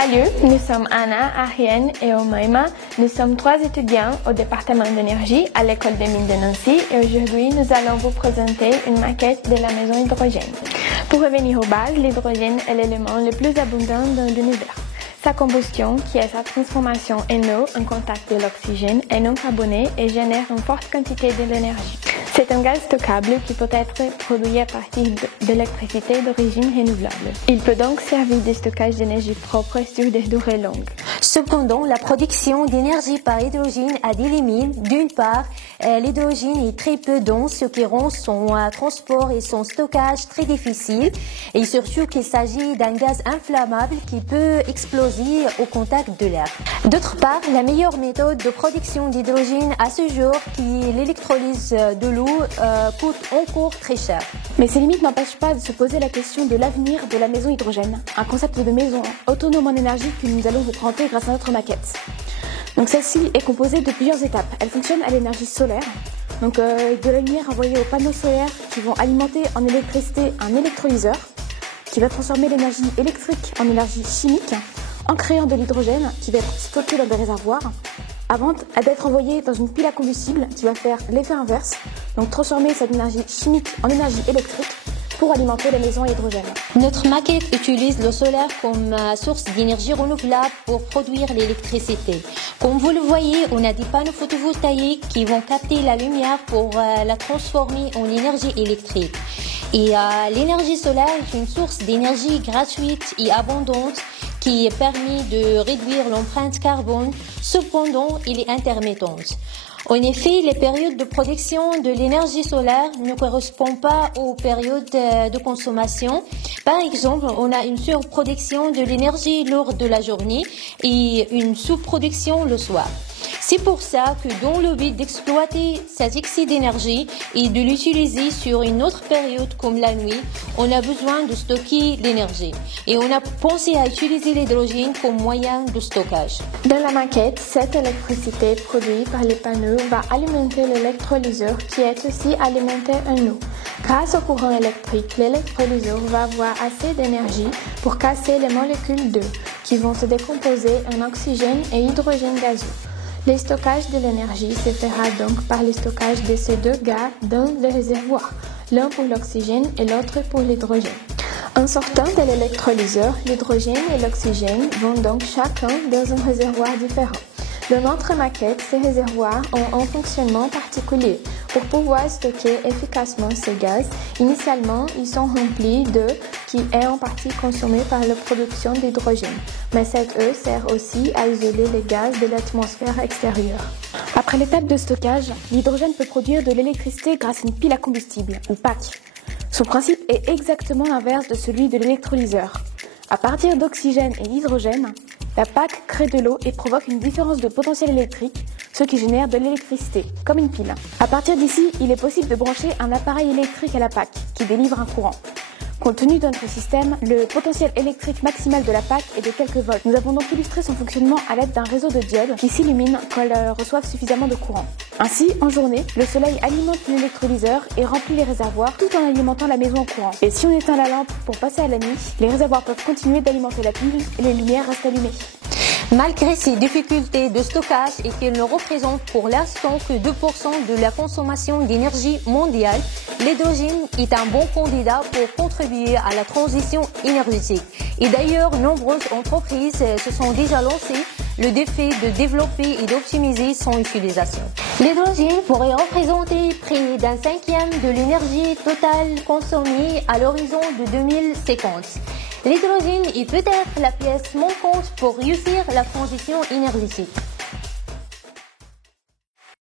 Salut, nous sommes Anna, Ariane et Omaima. Nous sommes 3 étudiants au département d'énergie à l'école des mines de Nancy et aujourd'hui nous allons vous présenter une maquette de la maison hydrogène. Pour revenir aux bases, l'hydrogène est l'élément le plus abondant dans l'univers. Sa combustion, qui est sa transformation en eau en contact de l'oxygène, est non carbonée et génère une forte quantité de l'énergie. C'est un gaz stockable qui peut être produit à partir d'électricité d'origine renouvelable. Il peut donc servir de stockage d'énergie propre sur des durées longues. Cependant, la production d'énergie par hydrogène a des limites. D'une part, l'hydrogène est très peu dense, ce qui rend son transport et son stockage très difficiles. Et surtout qu'il s'agit d'un gaz inflammable qui peut exploser au contact de l'air. D'autre part, la meilleure méthode de production d'hydrogène à ce jour, qui est l'électrolyse de l'eau, coûte encore très cher. Mais ces limites n'empêchent pas de se poser la question de l'avenir de la maison hydrogène, un concept de maison autonome en énergie que nous allons vous présenter grâce à notre maquette. Donc celle-ci est composée de plusieurs étapes. Elle fonctionne à l'énergie solaire, donc de la lumière envoyée aux panneaux solaires qui vont alimenter en électricité un électrolyseur qui va transformer l'énergie électrique en énergie chimique en créant de l'hydrogène qui va être stocké dans des réservoirs avant d'être envoyé dans une pile à combustible qui va faire l'effet inverse, donc transformer cette énergie chimique en énergie électrique pour alimenter la maison à hydrogène. Notre maquette utilise le solaire comme source d'énergie renouvelable pour produire l'électricité. Comme vous le voyez, on a des panneaux photovoltaïques qui vont capter la lumière pour la transformer en énergie électrique. Et l'énergie solaire est une source d'énergie gratuite et abondante qui permet de réduire l'empreinte carbone. Cependant, elle est intermittente. En effet, les périodes de production de l'énergie solaire ne correspondent pas aux périodes de consommation. Par exemple, on a une surproduction de l'énergie lors de la journée et une sous-production le soir. C'est pour ça que dans le but d'exploiter cet excès d'énergie et de l'utiliser sur une autre période comme la nuit, on a besoin de stocker l'énergie. Et on a pensé à utiliser l'hydrogène comme moyen de stockage. Dans la maquette, cette électricité produite par les panneaux va alimenter l'électrolyseur qui est aussi alimenté en eau. Grâce au courant électrique, l'électrolyseur va avoir assez d'énergie pour casser les molécules d'eau qui vont se décomposer en oxygène et hydrogène gazeux. Le stockage de l'énergie se fera donc par le stockage de ces deux gaz dans le réservoir, l'un pour l'oxygène et l'autre pour l'hydrogène. En sortant de l'électrolyseur, l'hydrogène et l'oxygène vont donc chacun dans un réservoir différent. Dans notre maquette, ces réservoirs ont un fonctionnement particulier. Pour pouvoir stocker efficacement ces gaz, initialement, ils sont remplis d'eau qui est en partie consommée par la production d'hydrogène. Mais cette eau sert aussi à isoler les gaz de l'atmosphère extérieure. Après l'étape de stockage, l'hydrogène peut produire de l'électricité grâce à une pile à combustible, ou PAC. Son principe est exactement l'inverse de celui de l'électrolyseur. À partir d'oxygène et d'hydrogène, la PAC crée de l'eau et provoque une différence de potentiel électrique, ce qui génère de l'électricité, comme une pile. À partir d'ici, il est possible de brancher un appareil électrique à la PAC, qui délivre un courant. Compte tenu de notre système, le potentiel électrique maximal de la PAC est de quelques volts. Nous avons donc illustré son fonctionnement à l'aide d'un réseau de diodes qui s'illuminent quand elles reçoivent suffisamment de courant. Ainsi, en journée, le soleil alimente l'électrolyseur et remplit les réservoirs tout en alimentant la maison en courant. Et si on éteint la lampe pour passer à la nuit, les réservoirs peuvent continuer d'alimenter la pile et les lumières restent allumées. Malgré ces difficultés de stockage et qu'elles ne représentent pour l'instant que 2% de la consommation d'énergie mondiale, l'hydrogène est un bon candidat pour contribuer à la transition énergétique. Et d'ailleurs, nombreuses entreprises se sont déjà lancées le défi de développer et d'optimiser son utilisation. L'hydrogène pourrait représenter près d'un cinquième de l'énergie totale consommée à l'horizon de 2050. L'hydrogène est peut-être la pièce manquante pour réussir la transition énergétique.